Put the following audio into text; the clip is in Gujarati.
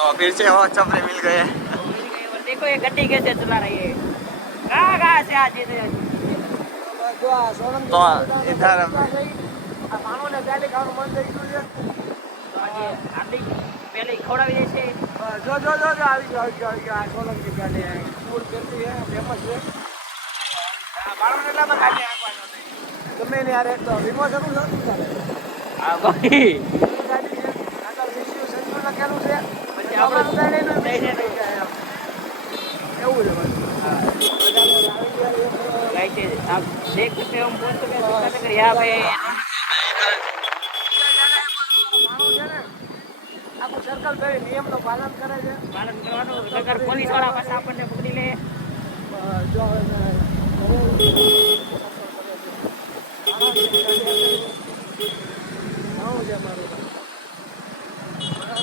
तो फिर से और चपरे मिल गए। और देखो ये गड्डी कैसे चला रही है, कहाँ से आज इधर तो इधर માણોને ગાડી ખાવાનું મન થઈ ગયું છે તો આજે હાર્દિક પહેલે ખવડાવી દે છે જો જો જો જો આવી ગયો આવી ગયો આ સોલંકી ગાડી ફૂલ કરતી હે ફેમસ છે આ બાળોને એટલામાં ગાડી આંકવાનો નહીં ગમે ને યાર એક તો વીમો જરૂર નથી હા ભાઈ ગાડી છે આગળ વિશ્વ સંકુલ લખેલું છે પછી આપણે ગાડીનું લઈને નહીં જાય એવું છે भाई गाइस आप देख सकते हो हम पहुंच चुके हैं सुल्ताननगर यहाँ पे आपको सर्कल पे नियम નું પાલન કરે છે પાલન કરવાનું નગર પોલીસ વાળા પાછા આપણને પકડી લે જો